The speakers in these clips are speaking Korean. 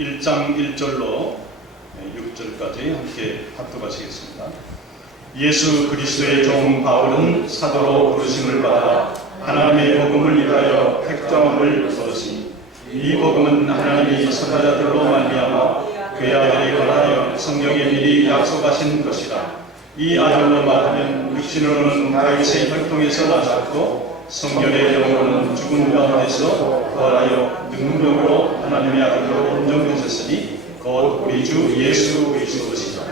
1장 1절로 6절까지 함께 합독하시겠습니다. 예수 그리스도의 종 바울은 사도로 부르심을 받아 하나님의 복음을 위하여 택정함을 얻었으니 이 복음은 하나님이 선지자들로 말미암아 그의 아들에 관하여 성령의 미리 약속하신 것이라. 이 아들로 말하면 육신으로는 다윗의 혈통에서 나셨고 성령의 영으로는 죽은 가운데서 부활하여 능력으로 하나님의 아들로 인정되셨으니 곧 우리 주 예수 그리스도시라.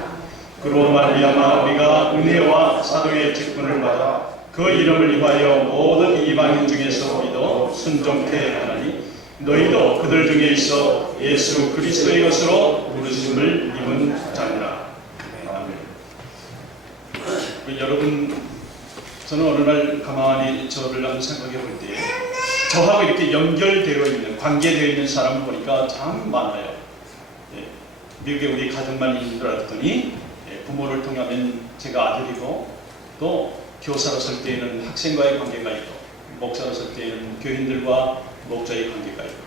그로 말미암아 우리가 은혜와 사도의 직분을 받아 그 이름을 위하여 모든 이방인 중에서 믿어 순종케 하나니 너희도 그들 중에 있어 예수 그리스도의 것으로 부르심을 입은 자니라. 아멘. 여러분, 저는 어느 날 가만히 저를 한번 생각해 볼 때 저하고 이렇게 연결되어 있는, 관계되어 있는 사람을 보니까 참 많아요. 미국에 우리 가족만 있는 줄 알았더니 부모를 통하면 제가 아들이고, 또 교사로서 때에는 학생과의 관계가 있고, 목사로서 때에는 교인들과 목자의 관계가 있고,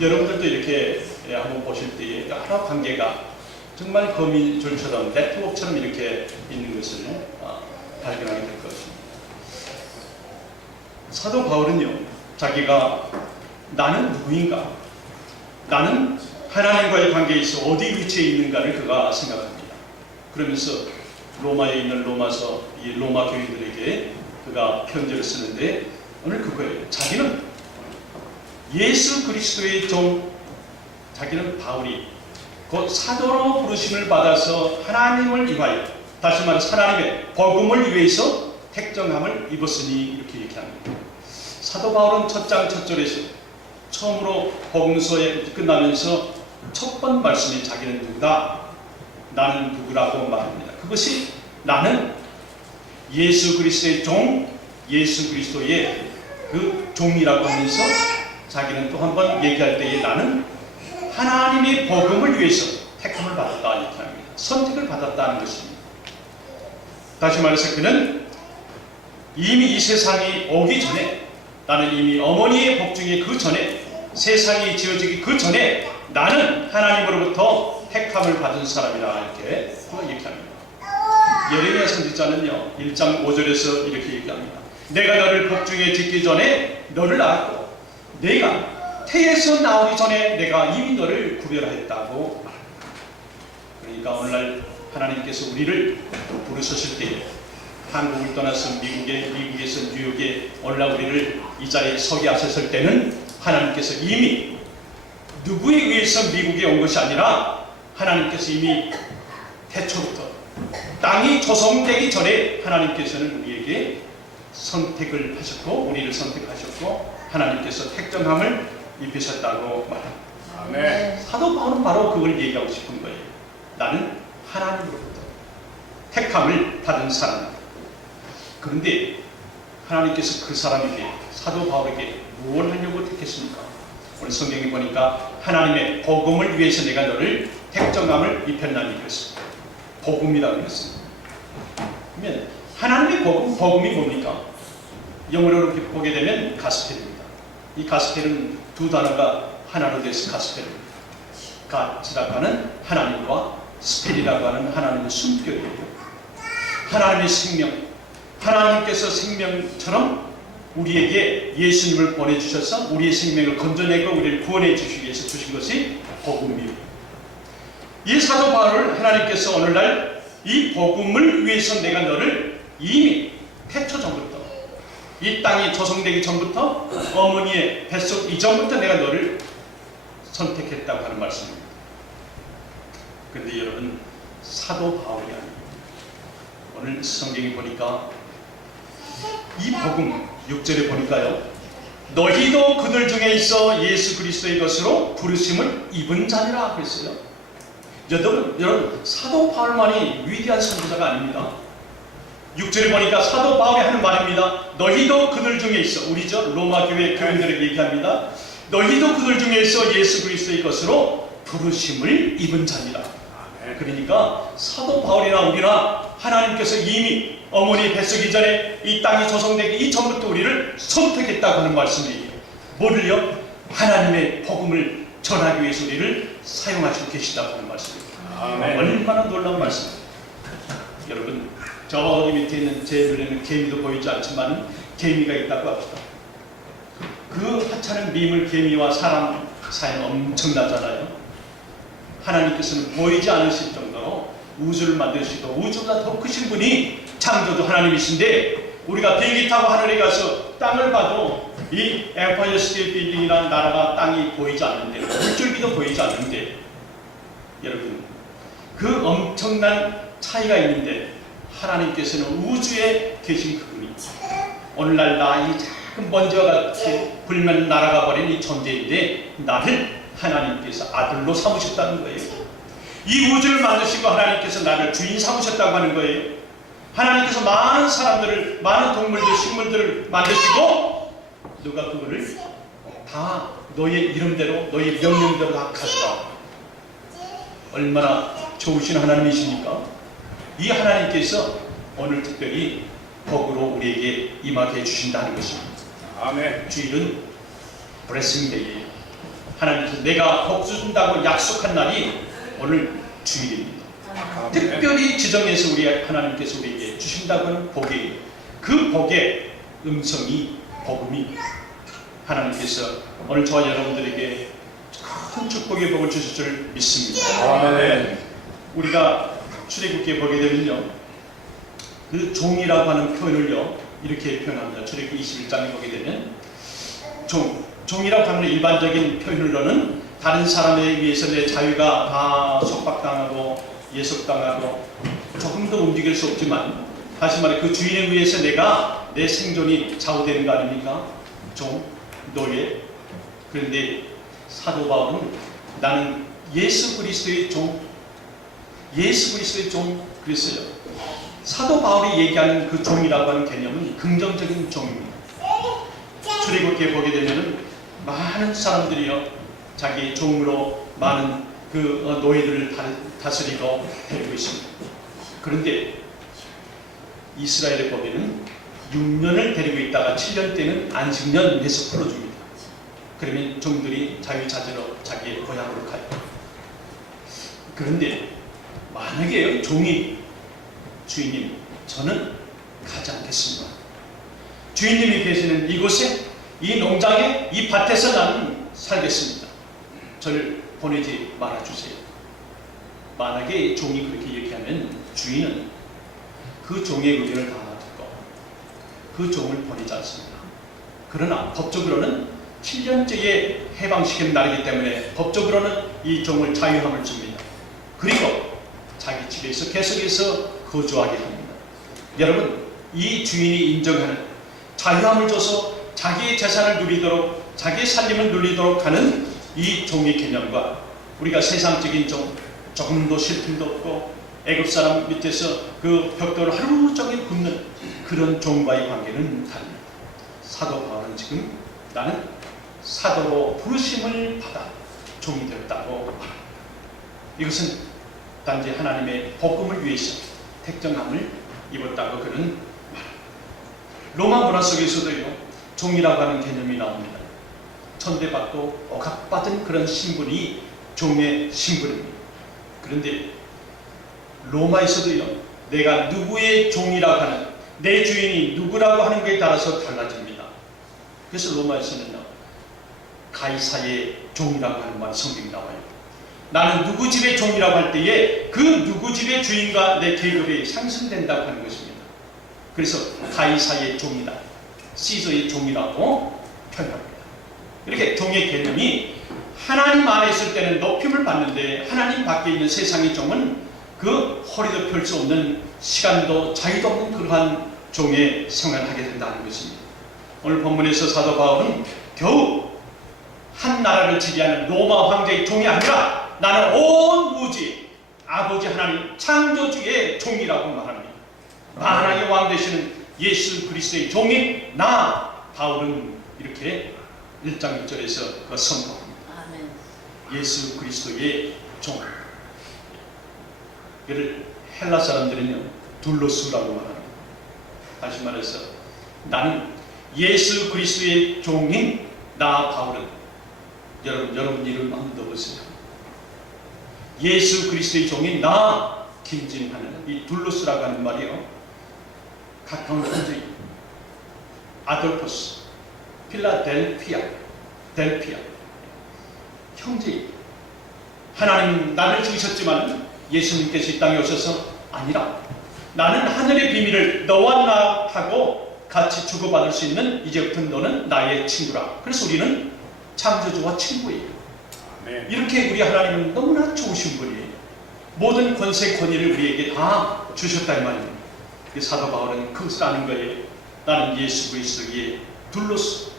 여러분들도 이렇게 한번 보실 때 여러 관계가 정말 거미줄처럼, 네트워크처럼 이렇게 있는 것을 발견하게 될 것입니다. 사도 바울은요, 자기가 나는 누구인가, 나는 하나님과의 관계에 있어 어디 위치해 있는가를 그가 생각합니다. 그러면서 로마에 있는 로마서, 이 로마 교인들에게 그가 편지를 쓰는데 오늘 그거예요. 자기는 예수 그리스도의 종, 자기는 바울이 곧 사도로 부르심을 받아서 하나님을 위하여, 다시 말해서 하나님의 복음을 위해서 택정함을 입었으니 이렇게 얘기합니다. 사도 바울은 첫 장 첫 절에서 처음으로 복음서에 끝나면서 첫 번 말씀이 자기는 누구다, 나는 누구라고 말합니다. 그것이 나는 예수 그리스도의 종, 예수 그리스도의 그 종이라고 하면서 자기는 또 한 번 얘기할 때에 나는 하나님의 복음을 위해서 택함을 받았다 이렇게 합니다. 선택을 받았다는 것입니다. 다시 말해서 그는 이미 이 세상이 오기 전에, 나는 이미 어머니의 복중에 그 전에, 세상이 지어지기 그 전에 나는 하나님으로부터 택함을 받은 사람이라 이렇게 얘기합니다. 예레미야 선지자는요 1장 5절에서 이렇게 얘기합니다. 내가 너를 복중에 짓기 전에 너를 알고 내가 태에서 나오기 전에 내가 이미 너를 구별하였다고. 그러니까 오늘날 하나님께서 우리를 부르셨을 때 한국을 떠나서 미국에서 뉴욕에 오늘날 우리를 이 자리에 서게 하셨을 때는 하나님께서 이미 누구에 의해서 미국에 온 것이 아니라 하나님께서 이미 태초부터 땅이 조성되기 전에 하나님께서는 우리에게 선택을 하셨고, 우리를 선택하셨고 하나님께서 택정함을 입히셨다고 말합니다. 아멘. 사도 바울은 바로 그걸 얘기하고 싶은 거예요. 나는 하나님으로부터 택함을 받은 사람이다. 그런데 하나님께서 그 사람에게, 사도 바울에게 무엇을 하려고 택했습니까? 오늘 성경에 보니까 하나님의 복음을 위해서 내가 너를 택정함을 입혔나니 그랬습니다. 복음이라고 그랬습니다. 그러면 하나님의 복음이 뭡니까? 영어로 보게 되면 가스펠입니다. 이 가스펠은 두 단어가 하나로 돼서 가스펠입니다. 가스라고 하는 하나님과 스펠이라고 하는 하나님의 숨결이에요. 하나님의 생명, 하나님께서 생명처럼 우리에게 예수님을 보내주셔서 우리의 생명을 건져내고 우리를 구원해 주시기 위해서 주신 것이 복음이에요. 이 사도 바울을 하나님께서 오늘날 이 복음을 위해서 내가 너를 이미 태초 전부터, 이 땅이 조성되기 전부터, 어머니의 뱃속 이전부터 내가 너를 선택했다고 하는 말씀입니다. 그런데 여러분, 사도 바울이 아니에요. 오늘 성경에 보니까 이 복음 6절에 보니까요, 너희도 그들 중에 있어 예수 그리스도의 것으로 부르심을 입은 자니라 그랬어요. 여러분 사도 바울만이 위대한 선지자가 아닙니다. 6절에 보니까 사도 바울이 하는 말입니다. 너희도 그들 중에 있어, 우리죠 로마 교회 교인들에게 얘기합니다. 너희도 그들 중에 있어 예수 그리스도의 것으로 부르심을 입은 자니라. 그러니까 사도 바울이나 우리나 하나님께서 이미 어머니 뱃속 이전에 이 땅이 조성되기 이전부터 우리를 선택했다고 하는 말씀이에요. 뭐를요? 하나님의 복음을 전하기 위해서 우리를 사용하시고 계시다고 하는 말씀입니다. 아멘. 얼마나 놀라운 말씀입니다. 여러분, 저기 밑에 있는 제 눈에는 개미도 보이지 않지만 개미가 있다고 합시다. 그 하찮은 미물 개미와 사람 사이는 엄청나잖아요. 하나님께서는 보이지 않으실 정도로 우주를 만드시고 우주보다 더 크신 분이 창조주 하나님이신데, 우리가 비행기 타고 하늘에 가서 땅을 봐도 이 엠파이어 스테이트 빌딩이라는 나라가 땅이 보이지 않는데, 물줄기도 보이지 않는데, 여러분, 그 엄청난 차이가 있는데 하나님께서는 우주에 계신 그분이 오늘날 나 이 작은 먼지와 같이 불면 날아가 버린 이 존재인데, 나를 하나님께서 아들로 삼으셨다는 거예요. 이 우주를 만드시고 하나님께서 나를 주인 삼으셨다고 하는 거예요. 하나님께서 많은 사람들을, 많은 동물들, 식물들을 만드시고 누가 그거를 다 너의 이름대로, 너의 명령대로 다 가져라. 얼마나 좋으신 하나님이십니까? 이 하나님께서 오늘 특별히 복으로 우리에게 임하게 해주신다는 것입니다. 아멘. 주일은 블레싱 데이예요. 하나님께서 내가 복 준다고 약속한 날이 오늘 주일입니다. 아멘. 특별히 지정해서 우리 하나님께서 우리에게 주신다고 하는 복이에요. 그 복의 음성이 복음이 하나님께서 오늘 저와 여러분들에게 큰 축복의 복을 주실 줄 믿습니다. 아멘. 우리가 출애굽기에 보게 되면요, 그 종이라고 하는 표현을요 이렇게 표현합니다. 출애굽기 21장에 보게 되면 종이라고 하는 일반적인 표현으로는 다른 사람에 의해서 내 자유가 다 속박당하고 예속당하고 조금 더 움직일 수 없지만, 다시 말해 그 주인에 의해서 내가 내 생존이 좌우되는 거 아닙니까? 종, 노예. 그런데 사도 바울은 나는 예수 그리스도의 종, 예수 그리스도의 종 그랬어요. 사도 바울이 얘기하는 그 종이라고 하는 개념은 긍정적인 종입니다. 출애굽기에 보게 되면은 많은 사람들이요 자기 종으로 많은 그 노예들을 다스리고 데리고 있습니다. 그런데 이스라엘의 법에는 6년을 데리고 있다가 7년 때는 안식년 내서 풀어줍니다. 그러면 종들이 자유자재로 자기의 고향으로 가요. 그런데 만약에 종이 주인님, 저는 가지 않겠습니다. 주인님이 계시는 이곳에, 이 농장에, 이 밭에서 나는 살겠습니다. 저를 보내지 말아주세요. 만약에 종이 그렇게 얘기하면 주인은 그 종의 의견을 다 듣고 그 종을 보내지 않습니다. 그러나 법적으로는 7년째에 해방시키는 날이기 때문에 법적으로는 이 종을 자유함을 줍니다. 그리고 자기 집에서 계속해서 거주하게 합니다. 여러분, 이 주인이 인정하는 자유함을 줘서 자기의 재산을 누리도록, 자기의 살림을 누리도록 하는 이 종의 개념과 우리가 세상적인 종, 조금도 쉴 틈도 없고 애굽 사람 밑에서 그 벽돌을 하루 종일 굽는 그런 종과의 관계는 다릅니다. 사도 바울은 지금 나는 사도로 부르심을 받아 종이 되었다고 말합니다. 이것은 단지 하나님의 복음을 위해서 택정함을 입었다고 그는 말합니다. 로마 문화 속에서도요 종이라고 하는 개념이 나옵니다. 천대받고 억압받은 그런 신분이 종의 신분입니다. 그런데 로마에서도요 내가 누구의 종이라고 하는, 내 주인이 누구라고 하는 것에 따라서 달라집니다. 그래서 로마에서는요 가이사의 종이라고 하는 말 성경이 나와요. 나는 누구 집의 종이라고 할 때에 그 누구 집의 주인과 내 계급이 상승된다고 하는 것입니다. 그래서 가이사의 종이다, 시저의 종이라고 표현합니다. 이렇게 종의 개념이 하나님 안에 있을 때는 높임을 받는데, 하나님 밖에 있는 세상의 종은 그 허리도 펼 수 없는, 시간도 자유도 없는 그러한 종의 생활을 하게 된다는 것입니다. 오늘 본문에서 사도 바울은 겨우 한 나라를 지배하는 로마 황제의 종이 아니라 나는 온 우주의 아버지 하나님 창조주의 종이라고 말합니다. 만왕의 왕 되시는 예수 그리스도의 종인 나 바울은 이렇게 1장 1절에서 그 선포합니다. 예수 그리스도의 종. 이를 헬라 사람들은요 둘로스라고 말합니다. 다시 말해서 나는 예수 그리스도의 종인 나 바울은 여러분 이름 한번 넣으세요. 예수 그리스도의 종인 나 김진하는 이 둘로스라고 하는 말이요, 가까운 형제인 아돌포스, 필라델피아, 델피아 형제인. 하나님 나를 지으셨지만 예수님께서 이 땅에 오셔서 아니라 나는 하늘의 비밀을 너와 나하고 같이 주고받을 수 있는 이제부터 너는 나의 친구라. 그래서 우리는 창조주와 친구예요. 이렇게 우리 하나님은 너무나 좋으신 분이에요. 모든 권세 권위를 우리에게 다 주셨다 이 말입니다. 사도 바울은 그것을 아는 거예요. 나는 예수 그리스도의 둘로스,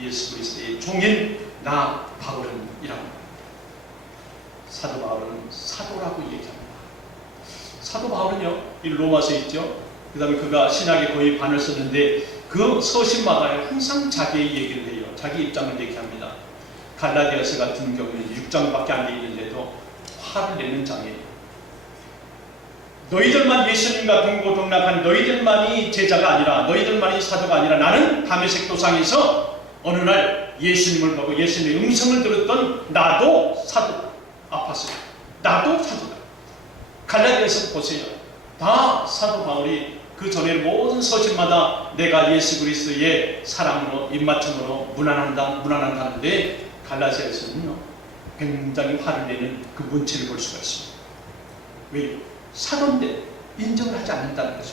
예수 그리스도의 종인 나 바울은이라고. 사도 바울은 사도라고 얘기합니다. 사도 바울은요, 이 로마서에 있죠. 그 다음에 그가 신학에 거의 반을 썼는데 그 서신마다 항상 자기의 얘기를 해요. 자기 입장을 얘기합니다. 갈라디아서 같은 경우는 6장밖에 안 돼 있는데도 화를 내는 장이에요. 너희들만 예수님과 동고동락한 너희들만이 제자가 아니라, 너희들만이 사도가 아니라, 나는 다메섹 도상에서 어느 날 예수님을 보고 예수님의 음성을 들었던 나도 사도다. 아팠어요. 나도 사도다. 갈라디아서 보세요. 다 사도 바울이 그 전에 모든 서신마다 내가 예수 그리스도의 사랑으로 입맞춤으로 무난한다는데, 갈라디아서는요 굉장히 화를 내는 그 문체를 볼 수가 있습니다. 왜요? 사도인데 인정을 하지 않는다는 거죠.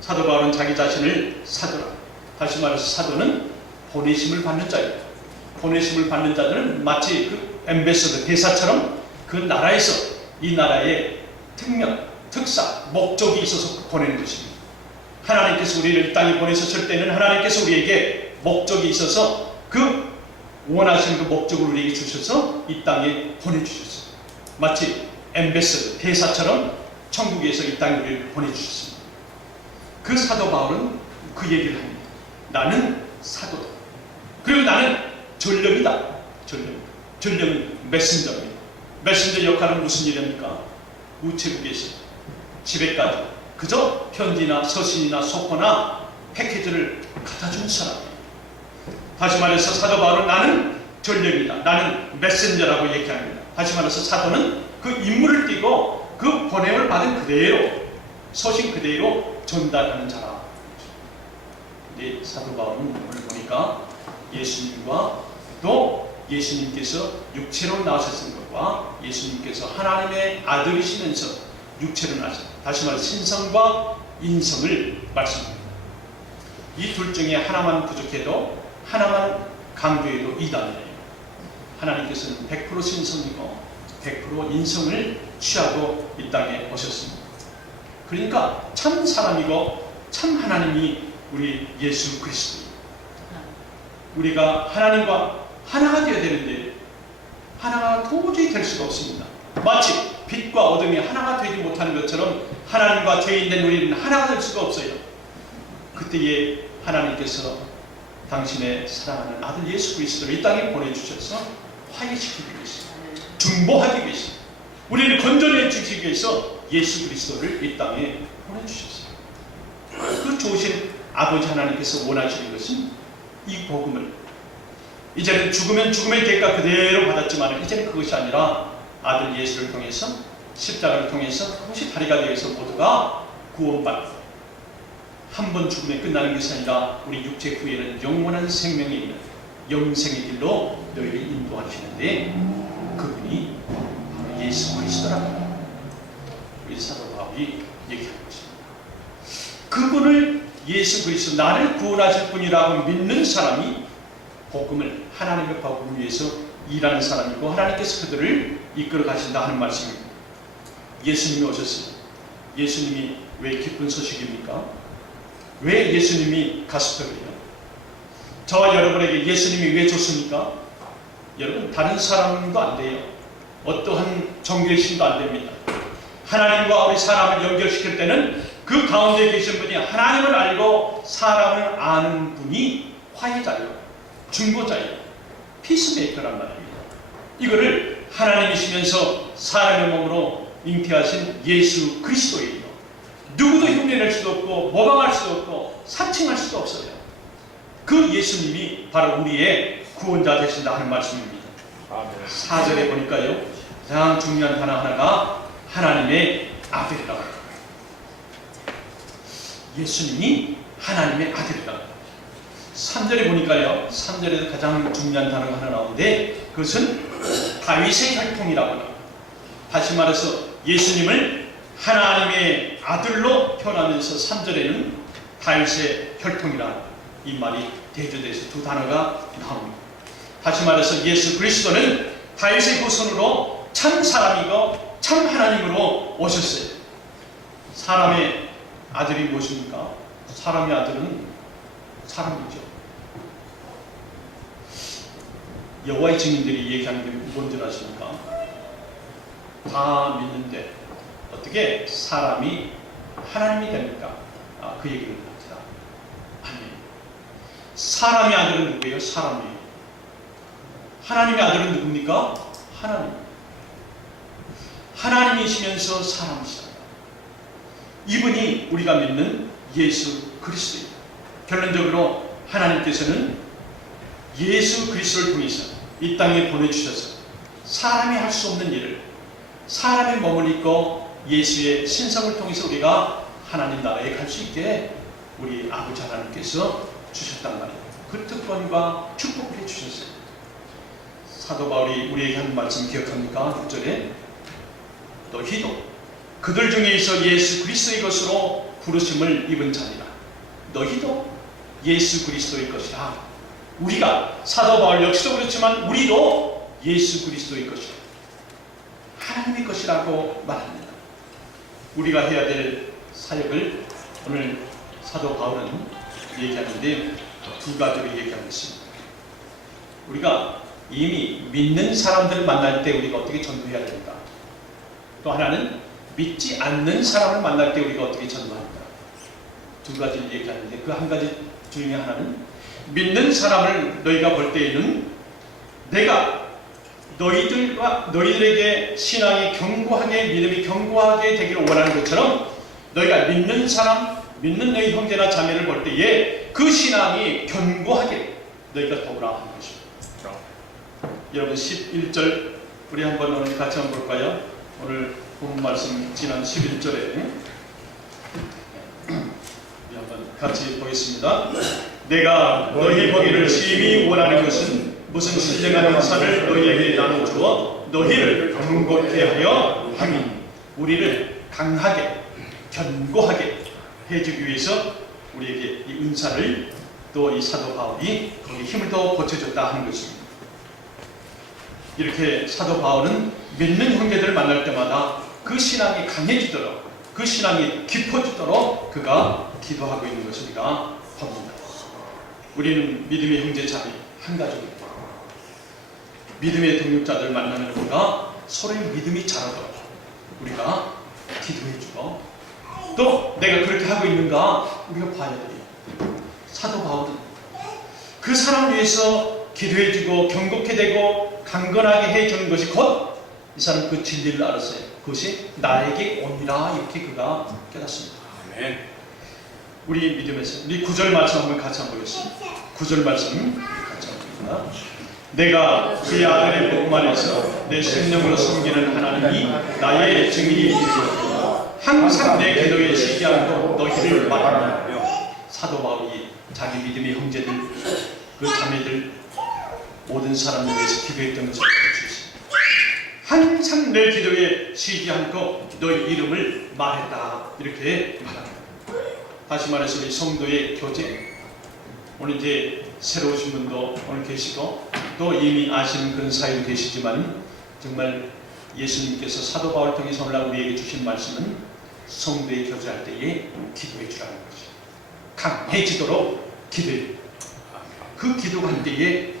사도 바울은 자기 자신을 사도라. 다시 말해서 사도는 보내심을 받는 자예요. 보내심을 받는 자들은 마치 그 엠베서더 대사처럼 그 나라에서 이 나라의 특명, 특사, 목적이 있어서 보내는 것입니다. 하나님께서 우리를 이 땅에 보내셨을 때는 하나님께서 우리에게 목적이 있어서 그 원하시는 그 목적을 우리에게 주셔서 이 땅에 보내주셨어요. 마치 엠베서더 대사처럼 천국에서 이 땅에 우리를 보내주셨습니다. 그 사도 바울은 그 얘기를 합니다. 나는 사도다. 그리고 나는 전령이다. 전령은 메신저입니다. 메신저 역할은 무슨 일입니까? 우체국에서 집에까지 그저 편지나 서신이나 소포나 패키지를 갖다 주는 사람이에요. 다시 말해서 사도 바울은 나는 전령이다. 나는 메신저라고 얘기합니다. 다시 말해서 사도는 그 임무를 띠고 그 보냄을 받은 그대로, 서신 그대로 전달하는 자라. 근데 사도 바울은 오늘 보니까 예수님과 또 예수님께서 육체로 나오셨던 것과 예수님께서 하나님의 아들이시면서 육체로 나오셨다. 다시 말해서 신성과 인성을 말씀합니다. 이 둘 중에 하나만 부족해도, 하나만 강조해도 이단이에요. 하나님께서는 100% 신성이고 100% 인성을 취하고 이 땅에 오셨습니다. 그러니까 참 사람이고 참 하나님이 우리 예수 그리스도입니다. 우리가 하나님과 하나가 되어야 되는데 하나가 도저히 될 수가 없습니다. 마치 빛과 어둠이 하나가 되지 못하는 것처럼 하나님과 죄인된 우리는 하나가 될 수가 없어요. 그때에 하나님께서 당신의 사랑하는 아들 예수 그리스도를 이 땅에 보내주셔서 화해시키기 위해서, 중보하기 위해서, 우리를 건져내 주시기 위해서 예수 그리스도를 이 땅에 보내주셨어요. 그 좋으신 아버지 하나님께서 원하시는 것은 이 복음을, 이제는 죽으면 죽음의 대가 그대로 받았지만 이제는 그것이 아니라 아들 예수를 통해서, 십자가를 통해서 그것이 다리가 되어서 모두가 구원받고, 한 번 죽음에 끝나는 것이 아니라 우리 육체 후에는 영원한 생명이 있는 영생의 길로 너희를 인도하시는데 그분이 바로 예수 그리스도라고 우리 사도 바울이 얘기하는 것입니다. 그분을, 예수 그리스도, 나를 구원하실 분이라고 믿는 사람이 복음을, 하나님의 복음을 위해서 일하는 사람이고 하나님께서 그들을 이끌어 가신다 하는 말씀입니다. 예수님이 오셨어요. 예수님이 왜 기쁜 소식입니까? 왜 예수님이 가스펠이에요? 저와 여러분에게 예수님이 왜 좋습니까? 여러분, 다른 사람도 안 돼요. 어떠한 종교의 신도 안 됩니다. 하나님과 우리 사람을 연결시킬 때는 그 가운데 계신 분이 하나님을 알고 사람을 아는 분이 화해자예요. 중보자예요. 피스메이커란 말입니다. 이거를 하나님이시면서 사람의 몸으로 잉태하신 예수 그리스도예요. 누구도 흉내낼 수도 없고 모방할 수도 없고 사칭할 수도 없어요. 그 예수님이 바로 우리의 구원자 되신다 하는 말씀입니다. 4절에 보니까요, 가장 중요한 단어 하나가 하나님의 아들이라고 합니다. 예수님이 하나님의 아들이다. 3절에 보니까요, 3절에도 가장 중요한 단어가 하나 나오는데 그것은 다윗의 혈통이라고 합니다. 다시 말해서 예수님을 하나님의 아들로 표현하면서 3절에는 다윗의 혈통이라 이 말이 대조돼서 두 단어가 나옵니다. 다시 말해서 예수 그리스도는 다윗의 후손으로 참 사람이고 참 하나님으로 오셨어요. 사람의 아들이 무엇입니까? 사람의 아들은 사람이죠. 여호와의 증인들이 얘기하는 게 뭔지 아십니까? 다 믿는데 어떻게 사람이 하나님이 됩니까? 그 얘기를 합니다. 아니에요. 사람의 아들은 누구예요? 사람이에요. 하나님의 아들은 누굽니까? 하나님. 하나님이시면서 사람이시다. 이분이 우리가 믿는 예수 그리스도입니다. 결론적으로 하나님께서는 예수 그리스도를 통해서 이 땅에 보내주셔서 사람이 할 수 없는 일을, 사람의 몸을 입고 예수의 신성을 통해서 우리가 하나님 나라에 갈 수 있게 우리 아버지 하나님께서 주셨단 말이에요. 그 특권과 축복을 해주셨어요. 사도 바울이 우리에게 한 말씀 기억합니까? 6절에 너희도 그들 중에서 예수 그리스도의 것으로 부르심을 입은 자니라. 너희도 예수 그리스도의 것이라. 우리가, 사도 바울 역시도 그렇지만 우리도 예수 그리스도의 것이라, 하나님의 것이라고 말합니다. 우리가 해야 될 사역을 오늘 사도 바울은 얘기하는데 두 가지로 얘기하고 있습니다. 우리가 이미 믿는 사람들을 만날 때 우리가 어떻게 전도해야 됩니까? 또 하나는 믿지 않는 사람을 만날 때 우리가 어떻게 전도합니까? 두 가지를 얘기하는데 그 한 가지 중에 하나는 믿는 사람을 너희가 볼 때에는 내가 너희들에게 신앙이 견고하게, 믿음이 견고하게 되기를 원하는 것처럼 너희가 믿는 사람, 믿는 너희 형제나 자매를 볼 때에 그 신앙이 견고하게 너희가 더불어 하는 것입니다. 여러분 11절 우리 한번 오늘 같이 한번 볼까요? 오늘 본 말씀 지난 11절에 우리 한번 같이 보겠습니다. 내가 너희 보기를 심히 원하는 것은 무슨 신령한 은사를 너희에게 나눠주어 너희를 견고케 하여 함이니, 우리를 강하게 견고하게 해주기 위해서 우리에게 이 은사를 또 이 사도 바울이 거기에 힘을 더 보태줬다 하는 것입니다. 이렇게 사도 바울은 믿는 형제들을 만날 때마다 그 신앙이 강해지도록, 그 신앙이 깊어지도록 그가 기도하고 있는 것을 우리가 봅니다. 우리는 믿음의 형제 자매 한 가족입니다. 믿음의 동역자들 만나면 우리가 서로의 믿음이 자라도록 우리가 기도해주고, 또 내가 그렇게 하고 있는가 우리가 봐야 돼요. 사도 바울은 그 사람을 위해서 기도해주고 경고케 되고 강건하게 해주는 것이 곧 이 사람 그 진리를 알았어요. 그것이 나에게 옵니다. 이렇게 그가 깨닫습니다. 아멘. 우리 믿음에서 우리 9절 말씀 한번 같이 한번 보겠습니다. 9절 말씀 같이 한번 봅니다. 내가 그의 아들의 복음 안에서 내 생명으로 섬기는 하나님이 나의 증인이 되시고 항상 내 기도에 쉬지 않고 너희를 말하며, 사도 바울이 자기 믿음의 형제들, 그 자매들, 모든 사람들 위해서 기도했던 것을 보여주셨습니다. 항상 내 기도에 쉬지 않고 너희 이름을 말했다. 이렇게 말합니다. 다시 말해서 우리 성도의 교제, 오늘 이제 새로 오신 분도 오늘 계시고 또 이미 아시는 그런 사이도 계시지만, 정말 예수님께서 사도 바울 통해서 오늘 우리에게 주신 말씀은 성도의 교제할 때에 기도해 주라는 것이죠. 강해지도록 기도해. 그 기도가 할 때에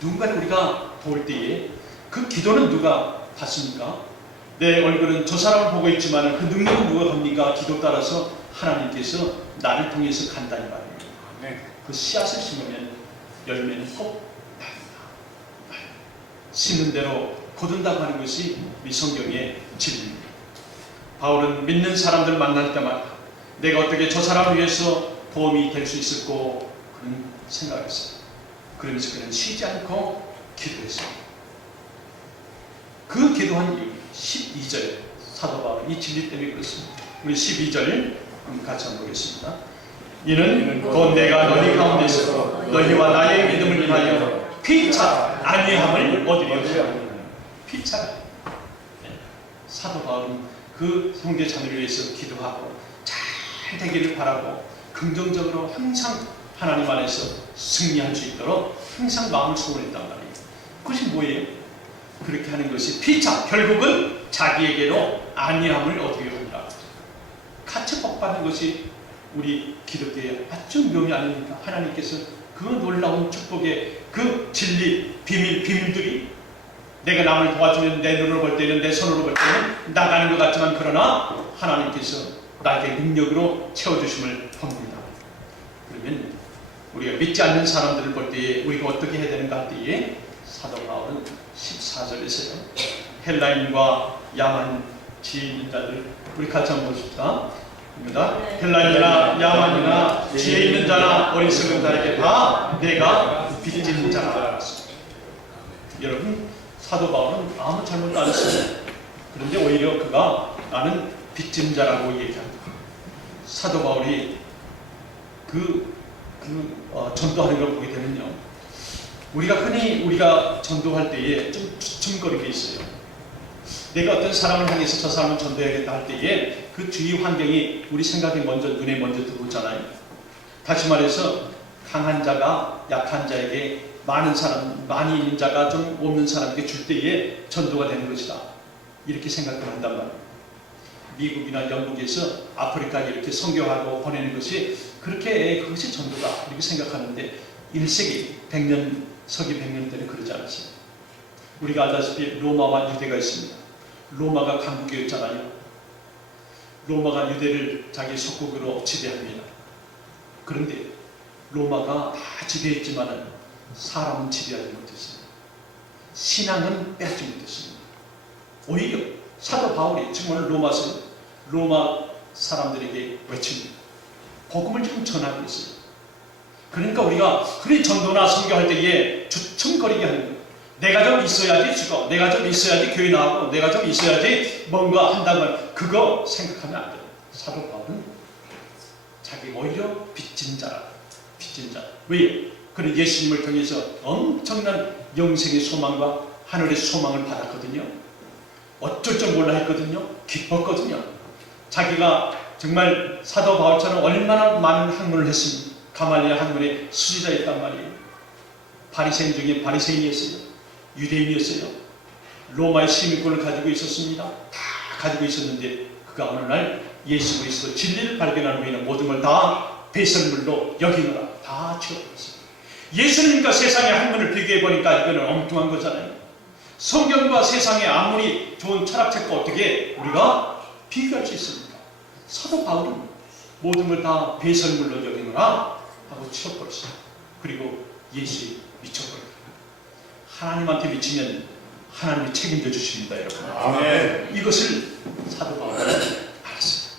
누군가를 우리가 도울 때에 그 기도는 누가 받습니까? 내 얼굴은 저 사람을 보고 있지만 그 능력은 누가 갑니까? 기도 따라서 하나님께서 나를 통해서 간다는 말입니다. 그 씨앗을 심으면 열매는 꼭 납니다. 심는 대로 거둔다고 하는 것이 우리 성경의 진리입니다. 바울은 믿는 사람들 만날 때마다 내가 어떻게 저 사람을 위해서 도움이 될 수 있을까 그런 생각을 했어요. 그러면서 그는 쉬지 않고 기도했습니다. 그 기도한 이유 12절 사도 바울 이 진리 때문에 그렇습니다. 우리 12절 같이 한번 보겠습니다. 이는 곧 내가 너희 가운데서 너희와 나의 믿음을 인하여 피차 아니함을 얻으려 피차. 사도 바울은 그 형제 자매를 위해서 기도하고 잘 되기를 바라고 긍정적으로 항상 하나님 안에서 승리할 수 있도록 항상 마음을 소원했단 말이에요. 그것이 뭐예요? 그렇게 하는 것이 피차, 결국은 자기에게로 아니함을 얻게 합니다. 같이 복받는 것이 우리 기독교의 아주 묘미 아닙니까? 하나님께서 그 놀라운 축복의 그 진리, 비밀들이 내가 남을 도와주면 내 눈으로 볼 때는, 내 손으로 볼 때는 나가는 것 같지만 그러나 하나님께서 나에게 능력으로 채워주심을 봅니다. 그러면 우리가 믿지 않는 사람들을 볼 때에 우리가 어떻게 해야 되는가 할 때에 사도 바울은 14절에서요. 헬라인과 야만 지혜 있는 자들 우리 같이 한번 보십시다. 입니다. 헬라인이나 야만이나 지혜 있는 자나 어리석은 자에게 다 내가 빚진 자라. 여러분 사도 바울은 아무 잘못도 안 했어요. 그런데 오히려 그가 나는 빚진 자라고 얘기합니다. 사도 바울이 전도하는 걸 보게 되면요, 우리가 전도할 때에 좀 주춤거리는 게 있어요. 내가 어떤 사람을 향해서 저 사람을 전도해야겠다 할 때에 그 주위 환경이 우리 생각에 눈에 먼저 들어오잖아요. 다시 말해서 강한 자가 약한 자에게 많이 있는 자가 좀 없는 사람에게 줄 때에 전도가 되는 것이다. 이렇게 생각을 한단 말이에요. 미국이나 영국에서 아프리카에 이렇게 선교하고 보내는 것이 그것이 전도다 이렇게 생각하는데 1세기 100년 서기 100년 때는 그러지 않았어요. 우리가 알다시피 로마와 유대가 있습니다. 로마가 강국이었잖아요. 로마가 유대를 자기 속국으로 지배합니다. 그런데 로마가 다 지배했지만 사람은 지배하지 못했어요. 신앙은 빼앗지 못했습니다. 오히려 사도 바울이 정말 로마 사람들에게 외칩니다. 복음을 좀 전하고 있어요. 그러니까 우리가 그리 전도나 선교할 때에 주춤거리게 하는 거예요. 내가 좀 있어야지 죽어. 내가 좀 있어야지 교회 나가고. 내가 좀 있어야지 뭔가 한다면 그거 생각하면 안 돼요. 사도 바울은 자기 오히려 빚진 자라. 빚진 자. 왜요? 그는 예수님을 통해서 엄청난 영생의 소망과 하늘의 소망을 받았거든요. 어쩔 줄 몰라 했거든요. 기뻤거든요. 자기가 정말 사도 바울처럼 얼마나 많은 학문을 했습니까? 가말리엘 학문의 수지자였단 말이에요. 바리새인 중에 바리새인이었어요. 유대인이었어요. 로마의 시민권을 가지고 있었습니다. 다 가지고 있었는데 그가 어느 날 예수 그리스도 진리를 발견한 후에는 모든 걸 다 배설물로 여기느라 다 치워버렸어요. 예수님과 세상의 학문을 비교해보니까 이거는 엉뚱한 거잖아요. 성경과 세상에 아무리 좋은 철학책과 어떻게 우리가 비교할 수 있습니까? 사도 바울은 모든 걸 다 배설물로 여기느라 하고 치워버렸어요. 그리고 예수에 미쳐버렸어요. 하나님한테 미치면 하나님이 책임져 주십니다, 여러분. 아멘. 이것을 사도 바울은 알았어요.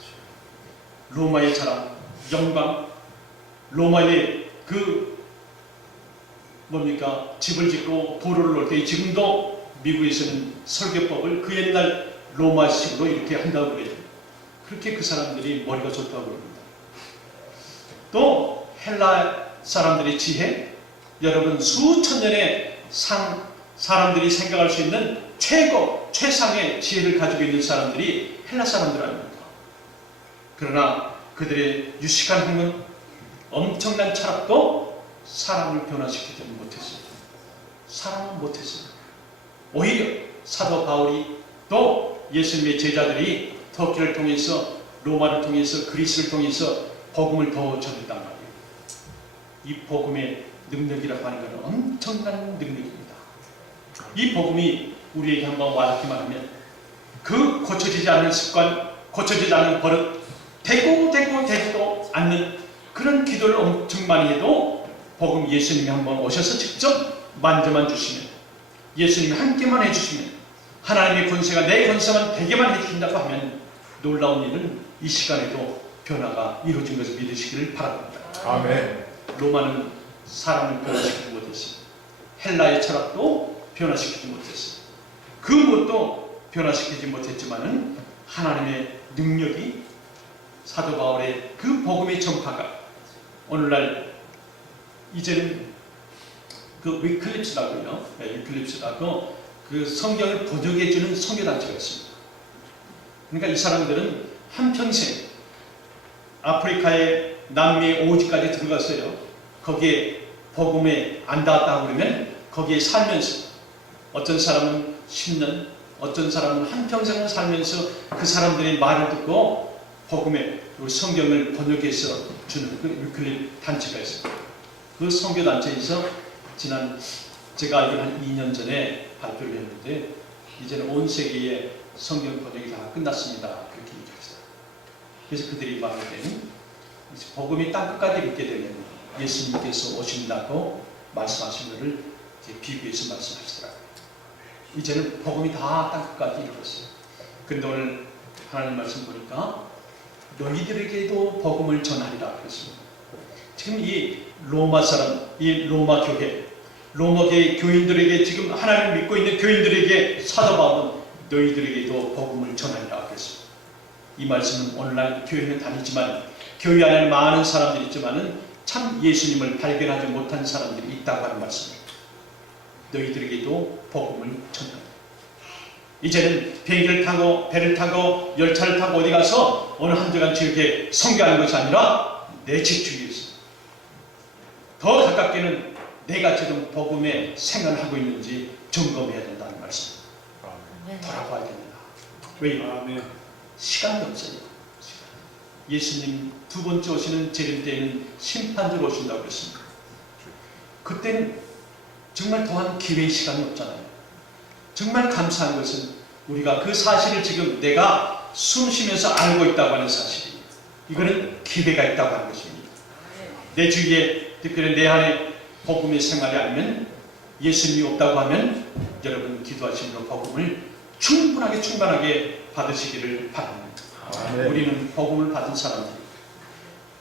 로마의 자랑, 영광, 로마의 집을 짓고 도로를 놓을 때 지금도 미국에서는 설교법을 그 옛날 로마식으로 이렇게 한다고 그래요. 그렇게 그 사람들이 머리가 좋다고 그럽니다. 또 헬라 사람들의 지혜, 여러분 수천 년의 사람들이 생각할 수 있는 최상의 지혜를 가지고 있는 사람들이 헬라 사람들 아닙니까? 그러나 그들의 유식한 학문, 엄청난 철학도 사람을 변화시키지 못했어요. 사람은 못했어요. 오히려 사도 바울이 또 예수님의 제자들이 터키를 통해서, 로마를 통해서, 그리스를 통해서 복음을 더 전했단 말이에요. 이 복음의 능력이라고 하는 것은 엄청난 능력입니다. 이 복음이 우리에게 한번 와닿기만 하면 그 고쳐지지 않는 습관, 고쳐지지 않는 버릇, 되고 않는 그런 기도를 엄청 많이 해도 복음 예수님이 한번 오셔서 직접 만져만 주시면, 예수님이 함께만 해주시면, 하나님의 권세가 내 권세만 되게만 해주신다고 하면 놀라운 일은 이 시간에도 변화가 이루어진 것을 믿으시기를 바랍니다. 아멘. 로마는 사람을 변화시키지 못했어요. 헬라의 철학도 변화시키지 못했어요. 그 무엇도 변화시키지 못했지만은 하나님의 능력이 사도 바울의 그 복음의 전파가 오늘날 이제는 그 위클립스라고요. 위클립스라고 그 성경을 번역해주는 선교단체가 있습니다. 그러니까 이 사람들은 한평생 아프리카의 남미의 오지까지 들어갔어요. 거기에 복음에 안 닿았다고 그러면 거기에 살면서 어떤 사람은 10년, 어떤 사람은 한평생을 살면서 그 사람들의 말을 듣고 복음의 성경을 번역해서 주는 그 위클립 단체가 있어요. 그 선교단체에서 지난 제가 알기로 한 2년 전에 발표를 했는데 이제는 온 세계에 성경 번역이 다 끝났습니다. 그렇게 얘기했어요. 그래서 그들이 말할 때는 복음이 땅끝까지 이르게 되면 예수님께서 오신다고 말씀하신 것을 비교해서 말씀하시더라고요. 이제는 복음이 다 땅끝까지 이르렀어요. 그런데 오늘 하나님 말씀 보니까 너희들에게도 복음을 전하리라 그랬습니다. 지금 이 로마 사람, 이 로마 교회, 로마계 교인들에게 지금 하나님을 믿고 있는 교인들에게 사도 바울은 너희들에게도 복음을 전하리라 그랬습니다. 이 말씀은 오늘날 교회는 다니지만 교회 안에 많은 사람들이 있지만은 참 예수님을 발견하지 못한 사람들이 있다고 하는 말씀입니다. 너희들에게도 복음을 전하리라. 이제는 비행기를 타고 배를 타고 열차를 타고 어디 가서 어느 한 주간 지역에 선교하는 것이 아니라 내 집 주위에 있습니다. 더 가깝게는 내가 지금 복음에 생활하고 있는지 점검해야 된다는 말씀. 돌아봐야 됩니다. 왜요? 시간이 없어요. 예수님 두 번째 오시는 재림 때에는 심판주로 오신다고 그랬습니다. 그때는 정말 더한 기회의 시간이 없잖아요. 정말 감사한 것은 우리가 그 사실을 지금 내가 숨 쉬면서 알고 있다고 하는 사실이에요. 이거는 기회가 있다고 하는 것입니다. 내 주위에 특별히 내 안에 복음의 생활이 아니면 예수님이 없다고 하면 여러분 기도하시므로 복음을 충분하게 받으시기를 바랍니다. 우리는 복음을 받은 사람들,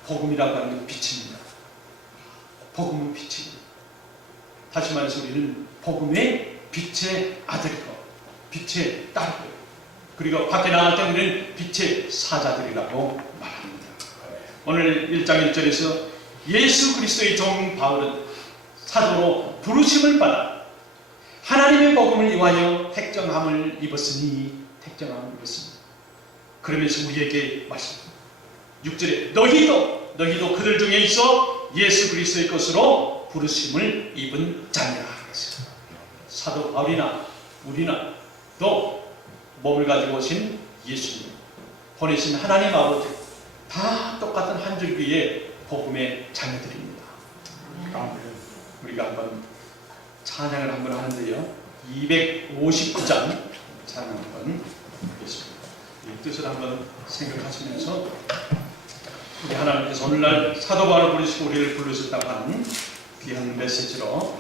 복음이라고 하는 게 빛입니다. 복음은 빛입니다. 다시 말해서 우리는 복음의 빛의 아들이고 빛의 딸이고 그리고 밖에 나갈 때 우리는 빛의 사자들이라고 말합니다. 오늘 1장 1절에서 예수 그리스도의 종 바울은 사도로 부르심을 받아 하나님의 복음을 위하여 택정함을 입었으니 택정함을 입었습니다. 그러면서 우리에게 말씀합니다. 6절에 너희도 그들 중에 있어 예수 그리스도의 것으로 부르심을 입은 자니라 그랬어요. 사도 바울이나 우리나 또 몸을 가지고 오신 예수님 보내신 하나님 아버지 다 똑같은 한 줄기의 복음의 자녀들입니다. 우리가 한번 찬양을 한번 하는데요. 259장 찬양 한번 보겠습니다. 이 뜻을 한번 생각하시면서 우리 하나님께서 오늘날 사도 바울을 부르시고 우리를 부르셨다고 하는 귀한 메시지로